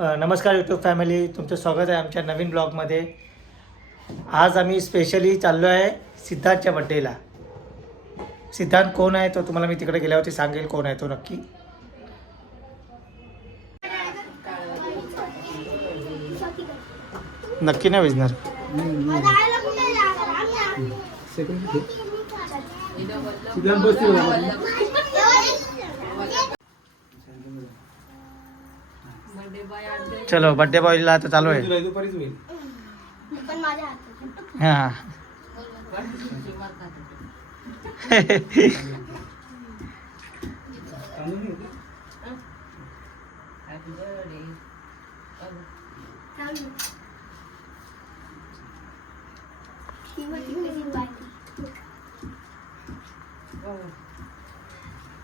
नमस्कार YouTube family तुमचं स्वागत आहे आमच्या नवीन ब्लॉगमध्ये. आज आम्ही स्पेशली चाललो आहे सिद्धार्थच्या बड्डेला सिद्धार्थ कोण आहे तो तुम्हाला मी तिकडे गेल्यावरती सांगेल कोण आहे तो नक्की. नक्की नाही विजणार. चलो बड्डे बॉयला आता चालू आहे. हां.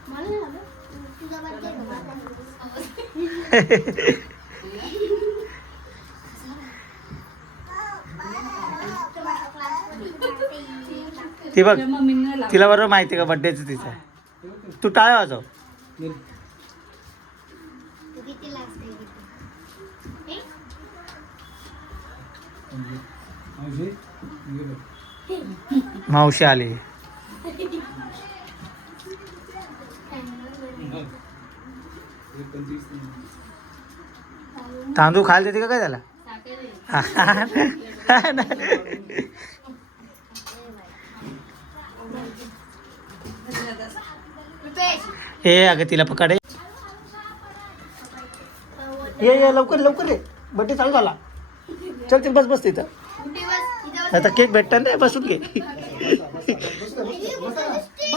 मला ती बघ तिला बरोबर माहिती आहे का बड्डेचं तिचं? तू टाळ वाजव तू किती लागते किती? मावशी आली. तांदूळ खायला देते का काय त्याला? हे अगं तिला पकड ये लवकर लवकर ये. बड्डे चालू झाला. चल चल बस बस तिथं इथं. आता केक भेटतात नाही बसून घे.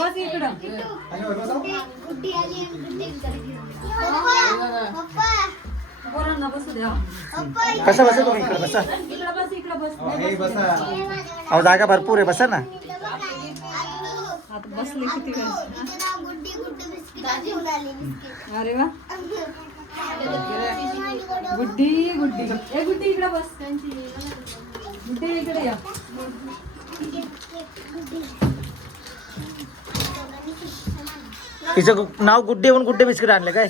बस इकडं. पोरांना बसू द्या. तुम्ही इकडे बसा. इकडं बस इकडं बस. हे बसा अहो जागा भरपूर आहे बसा ना. काय. आता बसले किती बिस्किट अरे वा. गुड्डी गुड्डी ए गुड्डी इकडे बस. गुड्डी इकडे या. तिचं गु- नाव गुड्डे म्हणून गुड्डे बिस्किट आणले काय?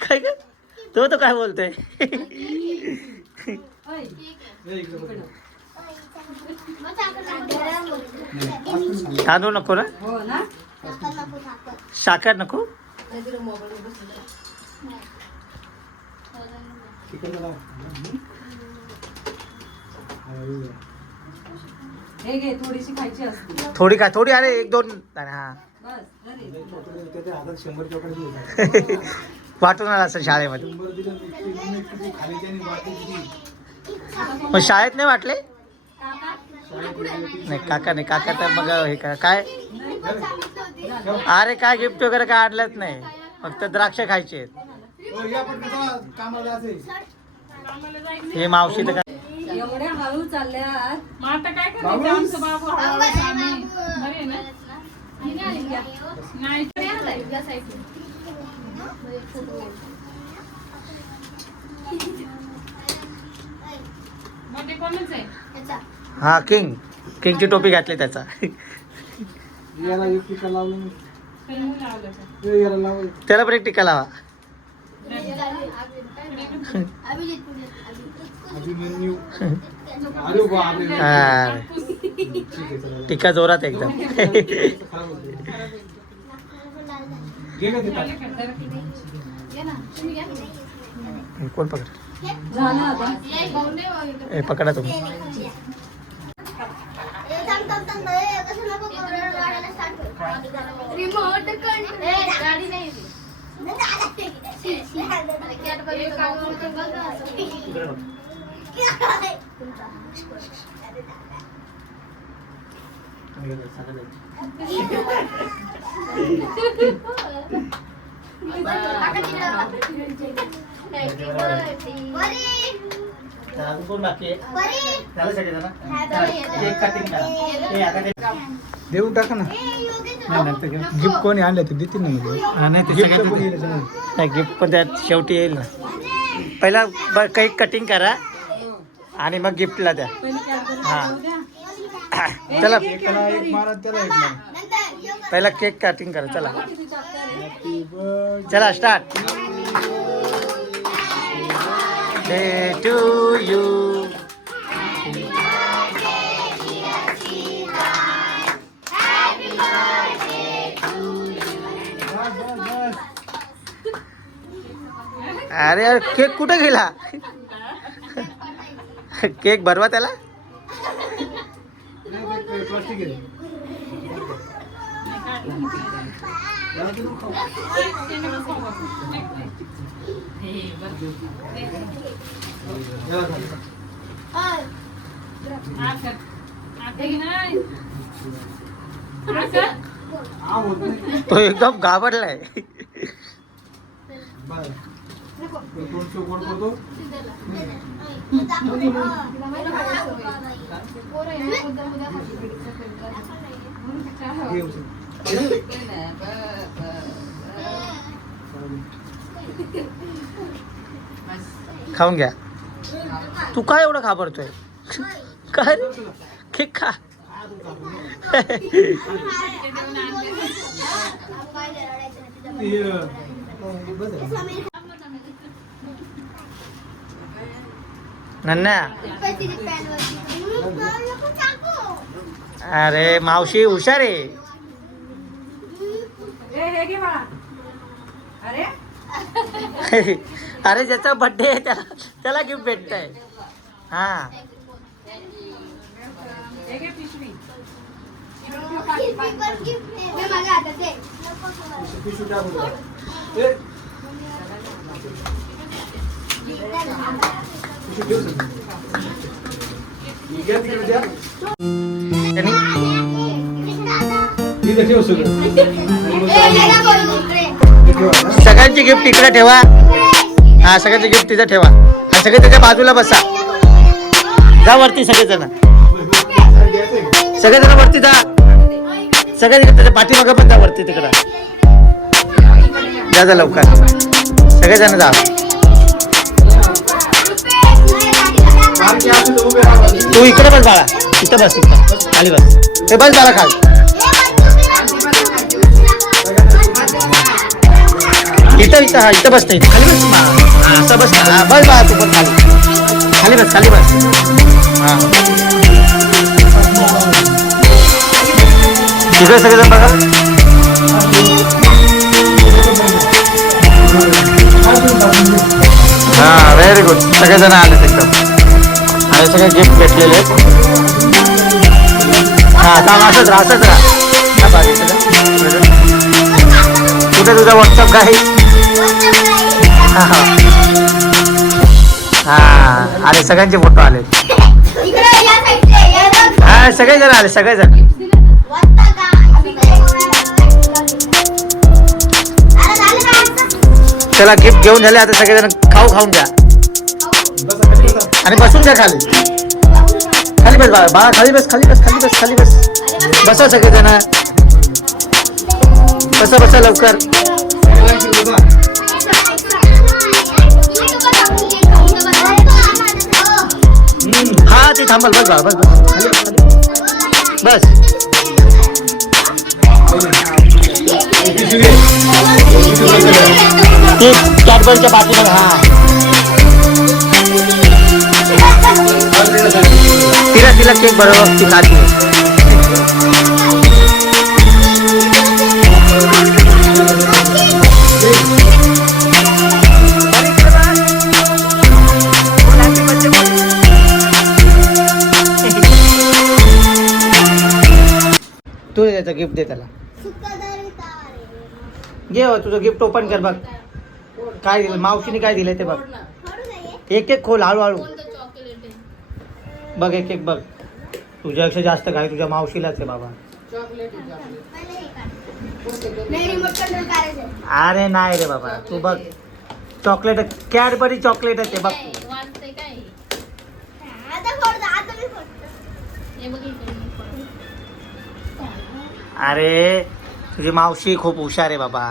काय काय तो तो काय बोलतोय. तांदूळ नको ना? हो साखर नको थोडी काय थोडी अरे एक दोन. हा. वाटून आला असं शाळेमध्ये. मग शाळेत नाही वाटले? नाही काका नाही काका तर मग हे काय अरे काय गिफ्ट वगैरे काय आणलंच नाही. फक्त द्राक्ष खायचे आहेत. हो, या पटकन चला, कामाला जायचंय. हे मावशी तर काय एवढ्या हळू चालल्यात. मग आता काय करायचं? आमचं बाबू ना? नाही हा किंग किंगची टोपी घातली त्याचा. याला एक टिका लावलं त्याला पण एक टिका लावा. अभिजित टिका जोरात एकदम. कोण पकड? हे पकडा तुम्ही रिमोट गाडी नाही अजून कोण बाकी आहे झालं सगळे केक कटिंग करा हे आता ते- देऊन टाका ना. गिफ्ट कोणी आणलं ते देतील ना म्हणजे. नाही ते गिफ्ट पण त्यात शेवटी येईल ना. पहिला केक कटिंग करा आणि मग गिफ्टला द्या. हा. चला. एक मारा त्याला एक मारा पहिला केक कटिंग करा चला. चला स्टार्ट birthday टू यू अरे यार केक कुठे गेला? केक भरवा त्याला? प्लास्टिक आहे. तो एकदम घाबरलाय. करतो. खाऊन घ्या तू काय एवढं घाबरतोय काय रे? केक खा हे, अं, बस झालं. नन्ना? अरे मावशी हुशार आहे. ए, घे बाळा. अरे? अरे ज्याचा बर्थडे आहे त्याला त्याला गिफ्ट भेटत आहे हा सगळ्यांची गिफ्ट इकडे ठेवा. हा सगळ्यांची गिफ्ट तिथं ठेवा. आणि सगळे त्याच्या बाजूला बसा. जा वरती सगळेजण. सगळेजण वरती जा. सगळे त्याच्या पाठीमागं पण जा वरती तिकडं. जा जा लवकर. सगळेजण जा. तू इकडे बस बाळा. इथं बस इथं. खाली बस. ते बस बाळा खाली. इथं इथं हा इथं बसतं इथं खाली बस. असं बस हा बस बाळा तू पण खाली. खाली बस खाली बस. हा. तिकडे सगळेजण बघा. हा व्हेरी गुड सगळेजण आले एकदम. हे सगळे गिफ्ट भेटलेले आहेत. हा थांब असंच राहा असंच राहा. कुठे तुझा व्हॉट्सअप काय? हा हा. सगळ्यांचे फोटो आले. हा सगळेजण आले सगळेजण. चला गिफ्ट घेऊन झाले आता सगळेजण खाऊ खाऊन द्या आणि बसून घ्या खाली। खाली बस बाळा खाली बस खाली बस खाली बस खाली बस। बसा सगळेजण बसा बसा लवकर. हा ते थांबल बस बाळा बस बस बस, कॅडबरच्या पाठीमागे हा तिला तिला केक बरोबर ती खाती तू त्याचं गिफ्ट दे त्याला. घे हो, तुझं गिफ्ट ओपन कर बघ. काय दिलं? मावशीने काय दिलं ते बघ. एक एक खोल हळूहळू. बघ एक एक बघ. तुझ्यापेक्षा जास्त काय तुझ्या मावशीलाच आहे बाबा. अरे नाही रे बाबा तू बघ. चॉकलेट कॅडबरी चॉकलेट आहे ते बघ. अरे तुझी मावशी खूप हुशार आहे बाबा.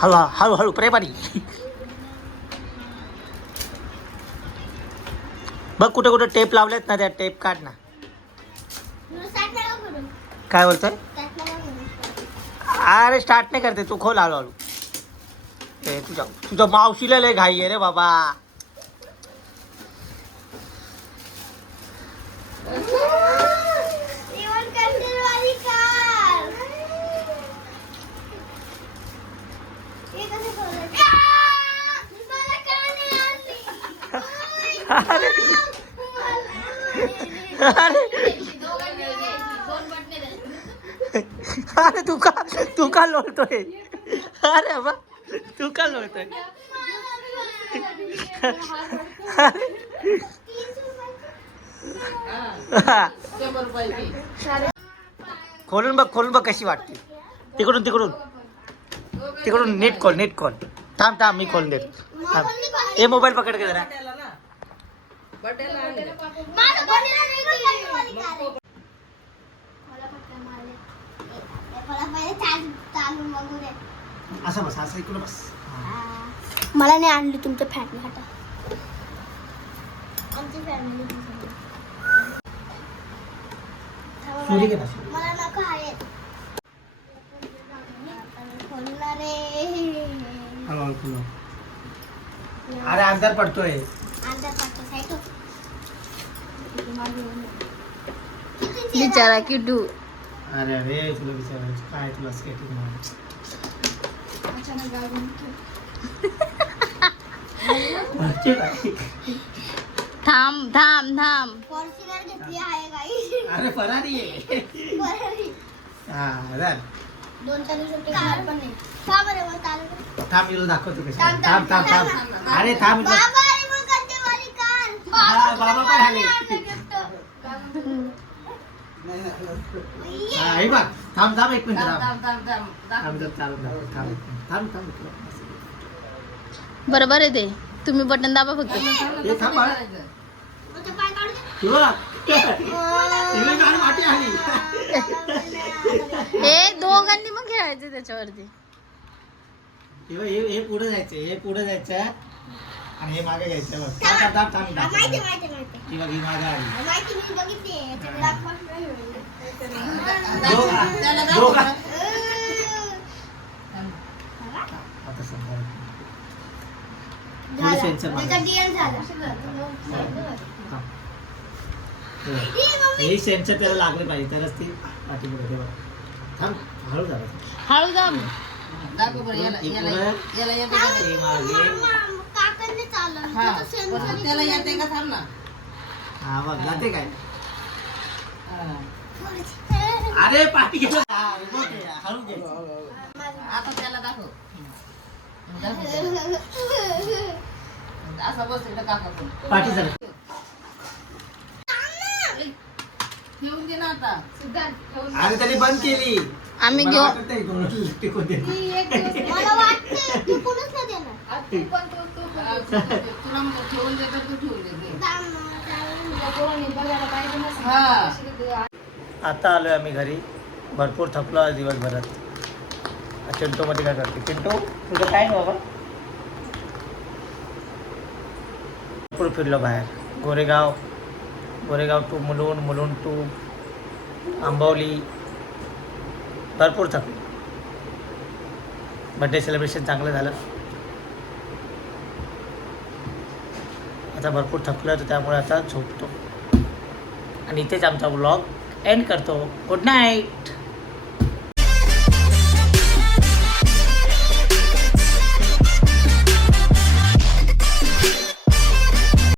हळू हळू हळू प्रेमानी. बघ कुठे कुठे टेप लावलेत ना त्या टेप काढ ना. काय बोलतोय? अरे स्टार्ट नाही करते तू खोल हळूहळू. तुझ्या तुझ्या मावशीला लय घाई आहे रे बाबा रिमोट कंट्रोलवाली कार हे कसं खोलायचं? आ! मला का नाही आणली? अरे मला- अरे. अरे तू का तू का लोळतोय? अरे बाबा तू का लोळतोय? खोलून बघ खोलून बघ कशी वाटते. तिकडून तिकडून. तिकडून नीट खोल नीट खोल. थांब थांब मी खोलून देतो. थांब. ए मोबाईल पकड के जरा. आणले. माझं नाही. मला पटकन मारले. ए, मला पहिले चाल- चालून बघू दे. असं बस असं इकडं बस मला नाही आणली तुमच्या फॅमिली हटा आमची फॅमिली सुरी घे ना सुरी. मला नको आहे खोलणार रे हळूहळू खोलू. अरे अंधार पडतोय बिचारा किटू अरे अरे तुला विचारायचं काय तुला स्केटिंग थांब थांब थांब. फॉर्च्युनर घेतली आहे काही अरे फरारी आहे. हा झालं. दोन चार सुट्टी कार पण नाही का बरं मग चालू थांब दाखवतो थांब थांब थांब, थांब. अरे थांब बाबा पण आले. आणलं gift. हा, हे बघ थांब थांब एक मिनिट थांब, थांब थांब, थांब, थांब. दाखव. थांब थांब चालू थांब थांब थांब थांब इकडं. बरोबर आहे ते तुम्ही बटन दाबा फक्त हे थांब बाळा. हे बघ. आली हे दोघांनी मग खेळायचं त्याच्यावरती हे बघ, हे हे पुढे जायचं हे पुढे जायचं आणि हे मागे घ्यायचं बघ थांब थांब थांब थांब हा, माहिती माहिती ही बघ ही मागे आली हा, माहिती मी बघितली याच्यात दाखवा. दोघा- त्याला दाखव. दोघा- अं, आता समजा. झाला. sensor मागे. त्याचा DL झाला. थांब. हे बघ. ही मम्मी. हे सेन्सर त्याला लागले पाहिजे तरच ती ठेवा थांब हळू झाला हळू दाब दाखव बरं, याला- याला- याला येते का ते? हे मागे मा- काकांनी चालवलं. हा, त्याचं sensor बरं, त्याला येते का थांब ना हा बघ जाते काय हा. अरे पाठी घे हा. हळू घे आता त्याला दाखव दाखव. असा बस इकडं काका पण. पाठी सर ठेवून दे ना आता. अरे त्याने बंद केली. आम्ही मला घेऊ. वाटत नाही दोन टिकून देणार. मला वाटतं तू कोणच नाही देणार. तुला मग ठेवून दे तर तू ठेवून दे. थांब ना, चालवून हा. आता आलोय आम्ही घरी. भरपूर थकलो आज दिवसभरात. चिंटू मध्ये काय करते? चिंटू तुझं काय बाबा? भरपूर फिरलो बाहेर. गोरेगाव. गोरेगाव टू मुलुंड मुलुंड टू आंबवली भरपूर थकलो. बड्डे सेलिब्रेशन चांगलं झालं. आता भरपूर थकलो तर त्यामुळे आता झोपतो. आणि इथेच आमचा ब्लॉग एंड करतो. Good night